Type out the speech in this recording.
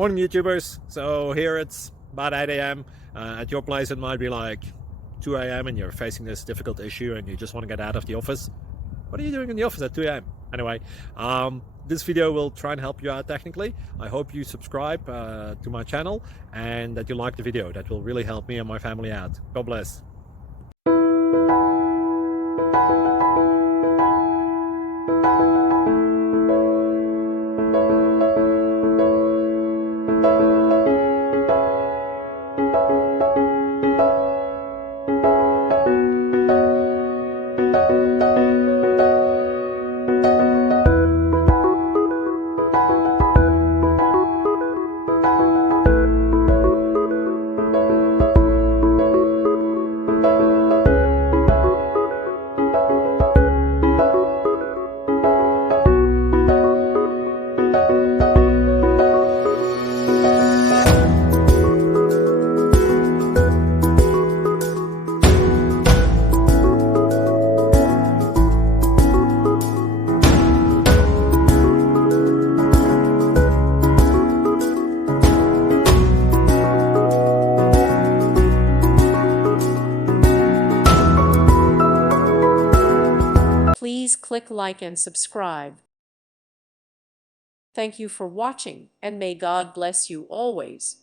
Morning YouTubers. So here it's about 8 a.m. At your place it might be like 2 a.m. and you're facing this difficult issue and you just want to get out of the office. What are you doing in the office at 2 a.m.? Anyway, this video will try and help you out technically. I hope you subscribe to my channel and that you like the video. That will really help me and my family out. God bless. Please click like and subscribe. Thank you for watching, and may God bless you always.